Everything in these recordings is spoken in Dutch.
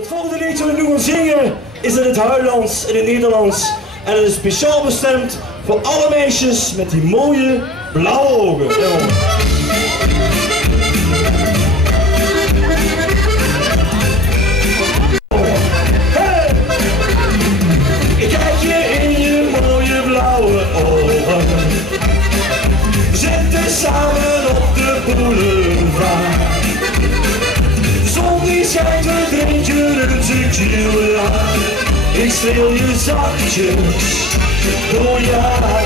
Het volgende liedje dat we nu gaan zingen is in het Huilands, in het Nederlands. En het is speciaal bestemd voor alle meisjes met die mooie blauwe ogen. Ja. Samen op de boulevard. De zon die schijnt, we drinken een tequila. Ik streel je zachtjes door je haar.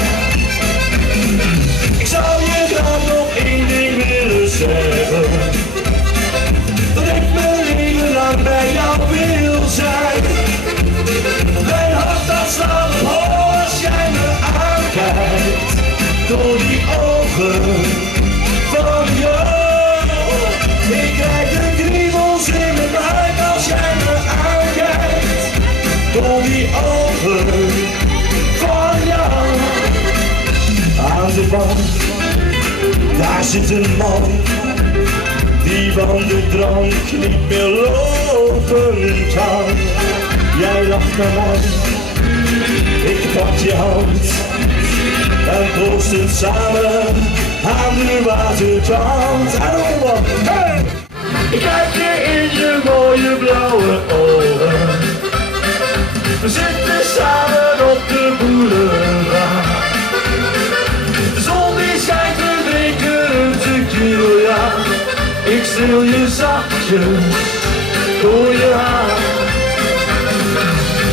Ik zou je graag nog één ding willen zeggen. Dat ik mijn leven lang bij jou wil zijn. Mijn hart dat slaat op hoog als jij me aankijkt. Door die ogen van jou. Ik krijg de kriebels in mijn buik als jij me aankijkt. Door die ogen van jou. Aan de wand, daar zit een man. Die van de drank niet meer lopen kan. Jij lacht naar mij, ik pak je hand. En proosten samen aan de waterkant. En over, hey! Ik kijk je in je mooie blauwe ogen. We zitten samen op de boulevard. De zon die schijnt, we drinken een tequila. Ik streel je zachtjes door je haar.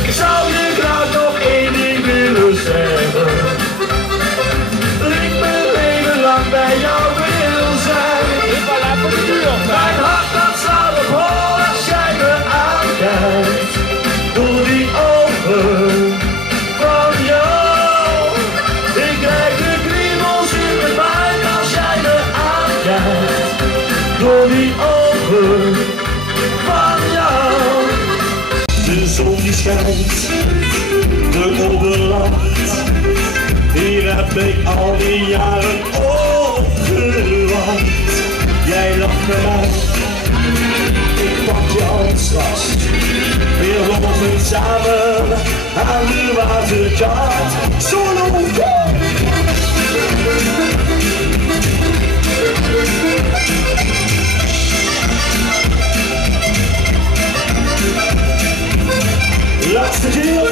Ik zou je graag nog één ding willen zeggen. Bij jou wil zijn. Mijn hart dat slaat op hol als jij me aankijkt. Door die ogen van jou. Ik krijg de kriebels in mijn buik als jij me aankijkt. Door die ogen van jou. De zon die schijnt, de moeder lacht. Hier heb ik al die jaren opgewacht. Jij lacht bij mij, ik pak je hand vast. We lopen samen aan de waterkant. Solo! Laatste keer.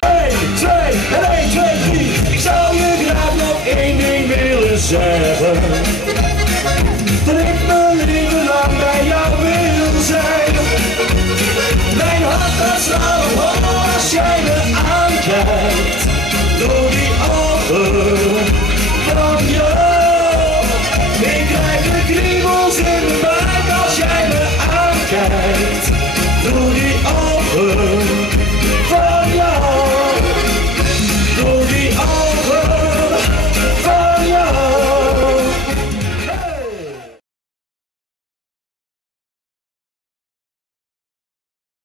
1, 2, 1, 2, 3. Ik zou je graag nog één ding willen zeggen. Dat ik mijn leven lang bij jou wil zijn. Mijn hart dat slaat op hoog als jij me aankijkt. Door die ogen van jou. Ik krijg de kriebels in mijn buik als jij me aankijkt. Door die ogen.